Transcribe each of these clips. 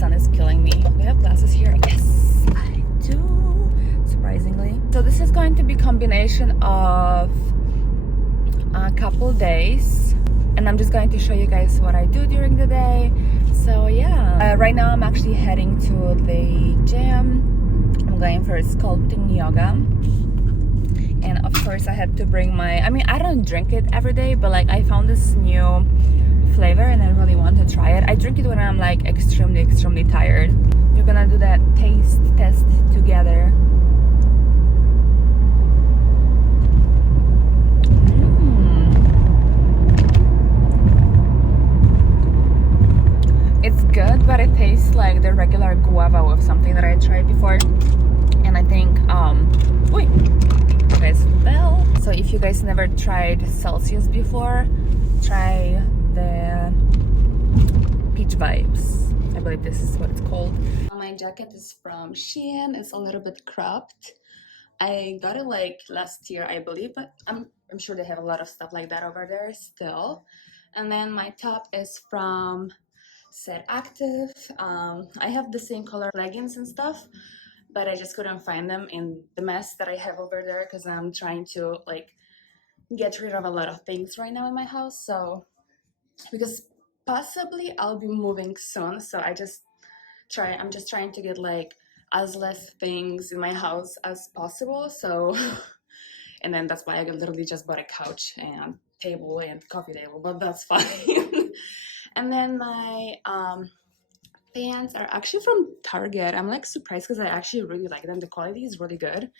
sun is killing me. Do I have glasses here? Yes, I do, surprisingly. So this is going to be a combination of a couple days, and I'm just going to show you guys what I do during the day. So yeah, right now I'm actually heading to the gym. I'm going for sculpting yoga, and of course I had to bring my, I mean, I don't drink it every day, but like I found this new flavor and I really want to try it. I drink it when I'm like extremely tired. We're gonna do that taste test together. It's good, but it tastes like the regular guava with something that I tried before. And I think, wait, you guys fell. So if you guys never tried Celsius before, try the Peach Vibes. I believe this is what it's called. My jacket is from Shein. It's a little bit cropped. I got it like last year, I believe, but I'm sure they have a lot of stuff like that over there still. And then my top is from Set Active. I have the same color leggings and stuff, but I just couldn't find them in the mess that I have over there because I'm trying to like get rid of a lot of things right now in my house. So because possibly I'll be moving soon, so I'm just trying to get like as less things in my house as possible. So and then that's why I literally just bought a couch and table and coffee table, but that's fine. And then my pants are actually from Target. I'm like surprised because I actually really like them. The quality is really good.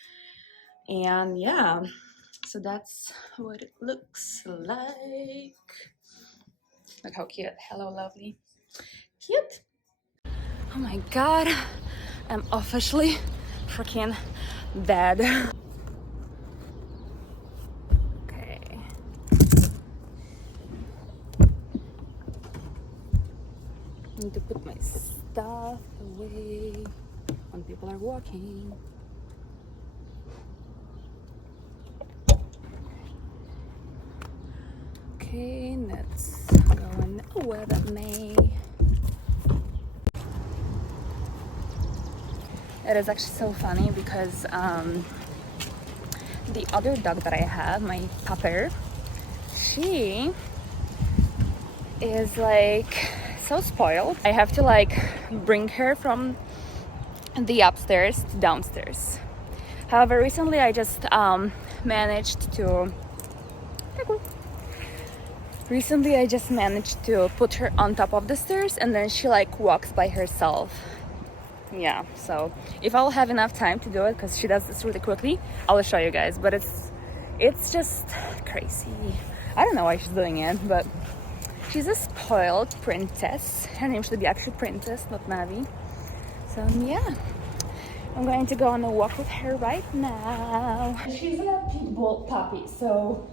And yeah, so that's what it looks like. Look how cute. Hello, lovely. Cute. Oh my god, I'm officially freaking dead. I need to put my stuff away when people are walking. Okay, let's go and with me. It is actually so funny because the other dog that I have, my pupper, she is like so spoiled. I have to like bring her from the upstairs to downstairs. However, recently I just managed to put her on top of the stairs, and then she like walks by herself. Yeah, so if I'll have enough time to do it, because she does this really quickly, I'll show you guys. But it's just crazy. I don't know why she's doing it, but she's a spoiled princess. Her name should be actually Princess, not Navi. So yeah, I'm going to go on a walk with her right now. She's a pit bull puppy, so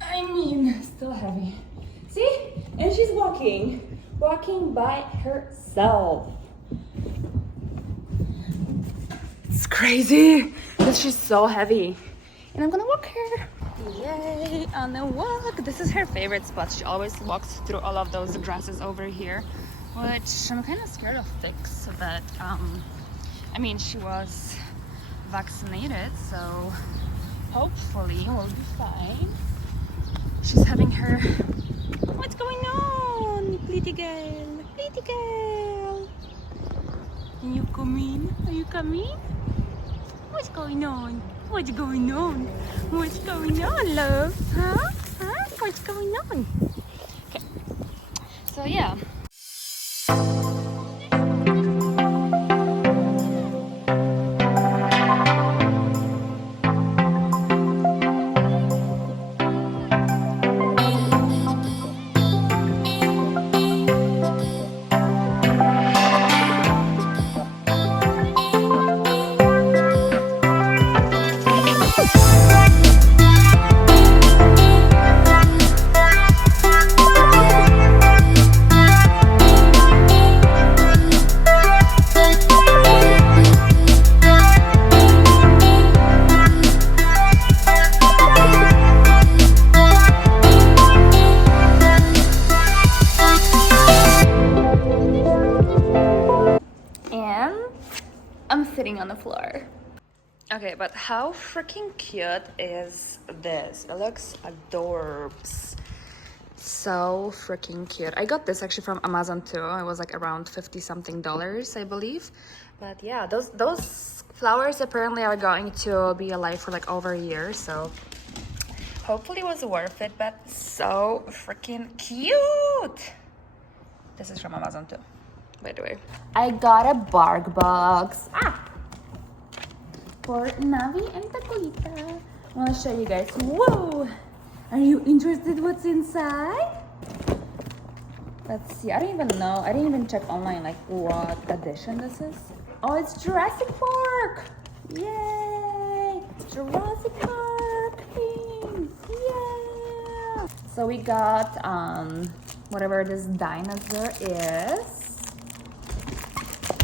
I mean, still heavy. See? And she's walking by herself. It's crazy because she's so heavy. And I'm gonna walk her. Yay, on a walk. This is her favorite spot. She always walks through all of those grasses over here, which I'm kind of scared of ticks, but I mean, she was vaccinated, so hopefully we'll be fine. She's having her, what's going on, pretty girl, pretty girl? Are you coming? Are you coming? What's going on? What's going on? What's going on, love? Huh? Huh? What's going on? Okay. So yeah. sitting on the floor. Okay, but how freaking cute is this? It looks adorbs. So freaking cute. I got this actually from Amazon too. It was like around 50 something dollars, I believe. But yeah, those flowers apparently are going to be alive for like over a year, so hopefully it was worth it. But so freaking cute. This is from Amazon too, by the way. I got a bark box for Navi and Tacolita. I want to show you guys. Whoa! Are you interested what's inside? Let's see. I don't even know. I didn't even check online like what edition this is. Oh, it's Jurassic Park! Yay! Jurassic Park things! Yeah! So we got whatever this dinosaur is.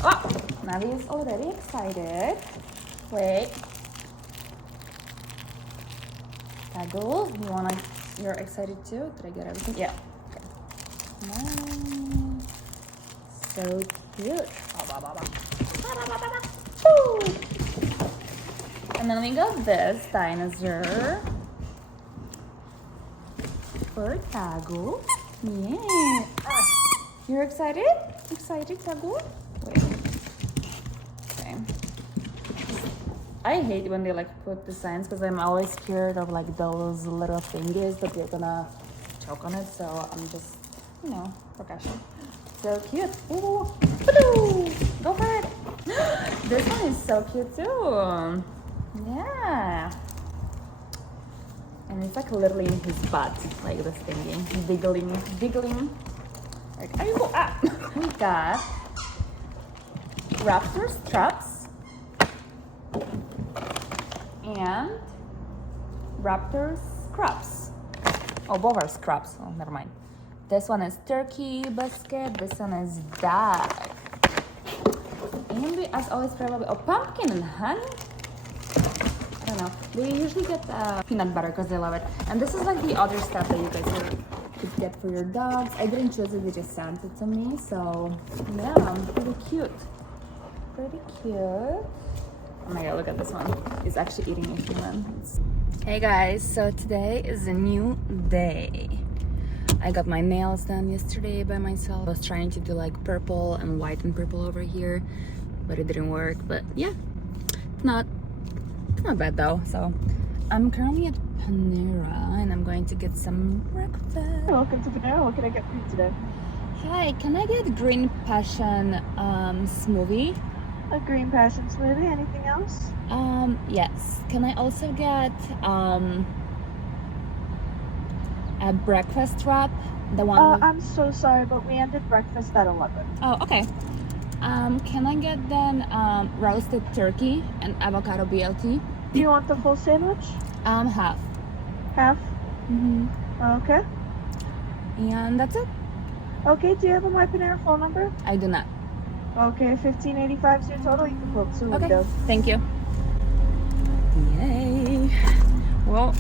Oh! Navi is already excited. Wait. Taggle, you're excited too? Did I get everything? Yeah. Okay. Nice. So cute. And then we got this dinosaur for Taggle. Yeah. You're excited? Excited, Taggle? Wait. Okay. I hate when they like put the signs because I'm always scared of like those little fingers that you're gonna choke on it. So I'm just, you know, precaution. So cute. Ooh, go for it. This one is so cute too. Yeah. And it's like literally in his butt, like this thingy, wiggling. Like, are you cool? We got raptor straps and raptor scraps. Oh, both are scraps. Oh, never mind. This one is turkey basket. This one is bag. And we, as always, probably pumpkin and honey. I don't know. They usually get peanut butter because they love it. And this is like the other stuff that you guys could get for your dogs. I didn't choose it. They just sent it to me. So yeah, pretty cute. Pretty cute. Oh my god, look at this one. It's actually eating a human. Hey guys, so today is a new day. I got my nails done yesterday by myself. I was trying to do like purple and white and purple over here, but it didn't work. But yeah, it's not bad though. So I'm currently at Panera and I'm going to get some breakfast. Welcome to Panera. What can I get for you today? Hi, can I get green passion smoothie? A green passion smoothie. Anything else? Yes. Can I also get a breakfast wrap? The one I'm so sorry, but we ended breakfast at 11. Oh, okay. Can I get then roasted turkey and avocado BLT? Do you want the full sandwich? Half. Half? Mm-hmm. Okay. And that's it. Okay, do you have my Panera phone number? I do not. Okay, $15.85 is your total. You can close the window. Okay, thank you. Yay. Well.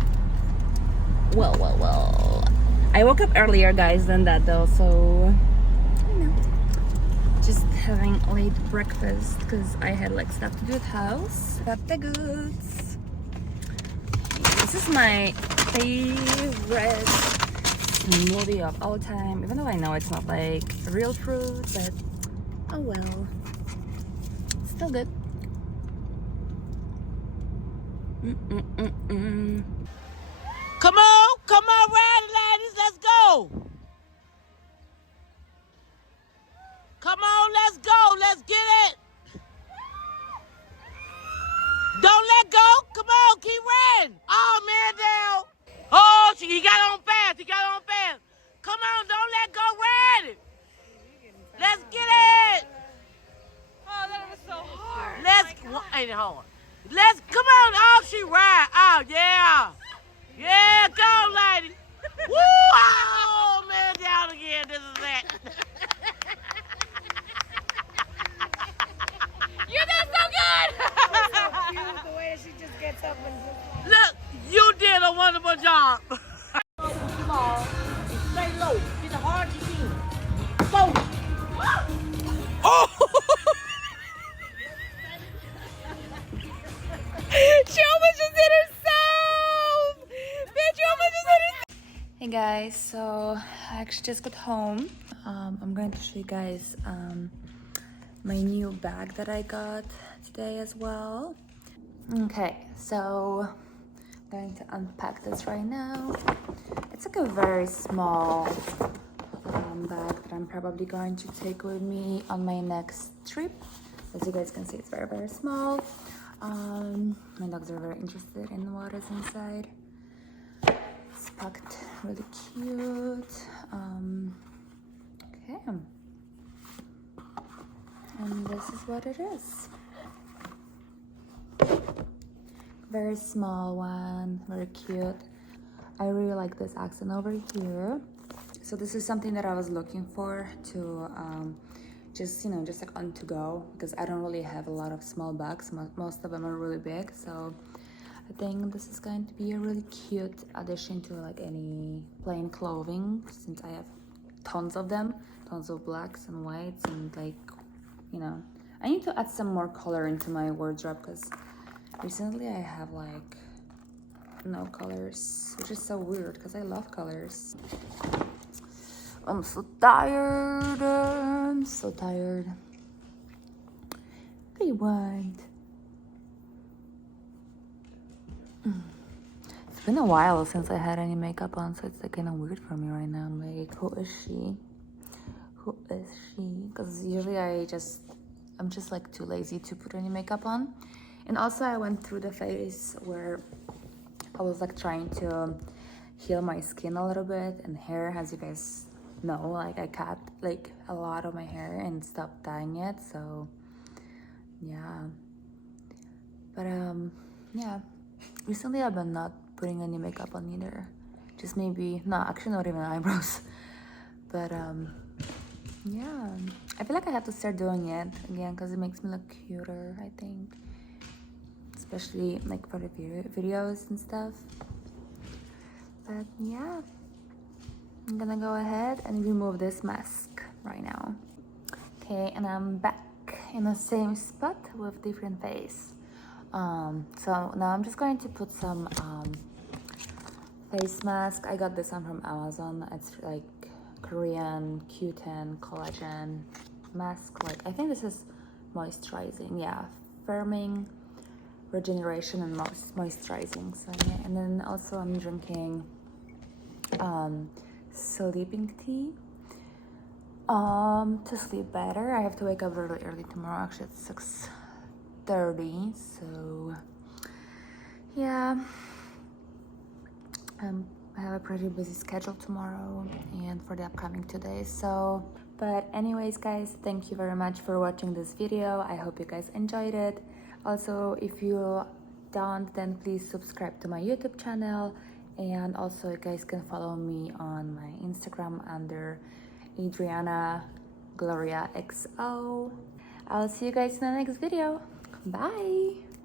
I woke up earlier, guys, than that though, so you know, just having late breakfast because I had like stuff to do at house. Got the goods. This is my favorite smoothie of all time, even though I know it's not like real fruit, but oh well, still good. Come on, ride, ladies, let's go. Come on, let's go, let's get it. Don't let go, come on, keep riding. Oh, man, down. Oh, he got on fast, Come on, don't let go, ride it. Let's get it. Oh, that was so hard. Ain't it hard? Come on, oh, she ride. Oh, yeah. Yeah, go, lady. Woo! Oh, man, down again. This is that. You did so good! Cute the way she just gets up and just... Look, you did a wonderful job. Small, stay low, get hard to see. Boom! Oh! actually just got home. I'm going to show you guys my new bag that I got today as well. Okay, so I'm going to unpack this right now. It's like a very small bag that I'm probably going to take with me on my next trip. As you guys can see, it's very, very small. My dogs are very interested in what is inside. It's packed really cute. Okay. And this is what it is. Very small one, very cute. I really like this accent over here. So this is something that I was looking for to just like on to go, because I don't really have a lot of small bags. Most of them are really big, so I think this is going to be a really cute addition to like any plain clothing, since I have tons of them, tons of blacks and whites, and like, you know, I need to add some more color into my wardrobe, because recently I have like no colors, which is so weird because I love colors. I'm so tired. I'm so tired. What do you want? It's been a while since I had any makeup on, so it's like kind of weird for me right now. I'm like, who is she? Who is she? Because usually I'm just like too lazy to put any makeup on. And also I went through the phase where I was like trying to heal my skin a little bit, and hair, as you guys know, like I cut like a lot of my hair and stopped dyeing it, so yeah. But yeah, recently I've been not putting any makeup on either, just maybe, no, actually not even eyebrows. But yeah, I feel like I have to start doing it again because it makes me look cuter, I think, especially like for the videos and stuff. But yeah, I'm gonna go ahead and remove this mask right now. Okay, and I'm back in the same spot with different face. So now I'm just going to put some face mask. I got this one from Amazon. It's like Korean Q10 collagen mask. Like, I think this is moisturizing, yeah, firming, regeneration, and moisturizing. So yeah, and then also I'm drinking sleeping tea to sleep better. I have to wake up really early tomorrow, actually at 6:30, so yeah, I have a pretty busy schedule tomorrow and for the upcoming 2 days. So, but anyways guys, thank you very much for watching this video. I hope you guys enjoyed it. Also, if you don't, then please subscribe to my YouTube channel, and also you guys can follow me on my Instagram under Adriana Gloria XO. I'll see you guys in the next video. Bye.